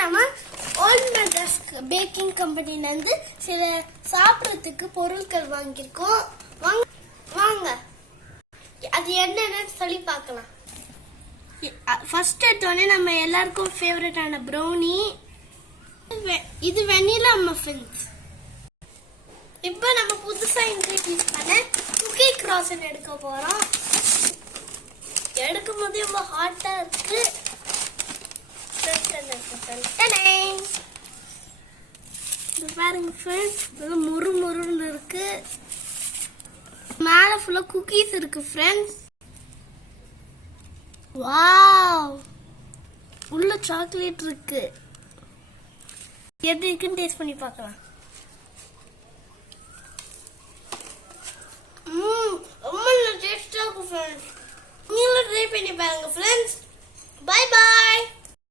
நம்ம volt Madras packing கம்பெனில இருந்து சில சாப்பிட்றதுக்கு பொருட்கள் வாங்கியிருக்கோம். வாங்க அது என்னன்னு சொல்லி பார்க்கலாம். ஃபர்ஸ்ட் எடுத்தோடனே நம்ம எல்லாருக்கும் ஃபேவரட்டான ப்ரௌனி, இது வெனிலா மஃபின்ஸ். இப்போ நம்ம புதுசா இன்ட்ரோடியூஸ் பண்ண குக்கி கிராசன் எடுக்க போறோம். எடுக்கும் போது ரொம்ப ஹாட்டா இருக்கு. பாருங்க ஃப்ரெண்ட்ஸ், முறு முருன்னு இருக்கு. மேல ஃபுல்லா குக்கீஸ் இருக்கு ஃப்ரெண்ட்ஸ். வாவ், உள்ள சாக்லேட் இருக்கு. எப்படி இருக்குன்னு டேஸ்ட் பண்ணி பார்க்கலாம். ரொம்ப டேஸ்டா இருக்கும் ஃப்ரெண்ட்ஸ். நீங்களும் ட்ரை பண்ணி பாருங்க ஃப்ரெண்ட்ஸ். Bye bye.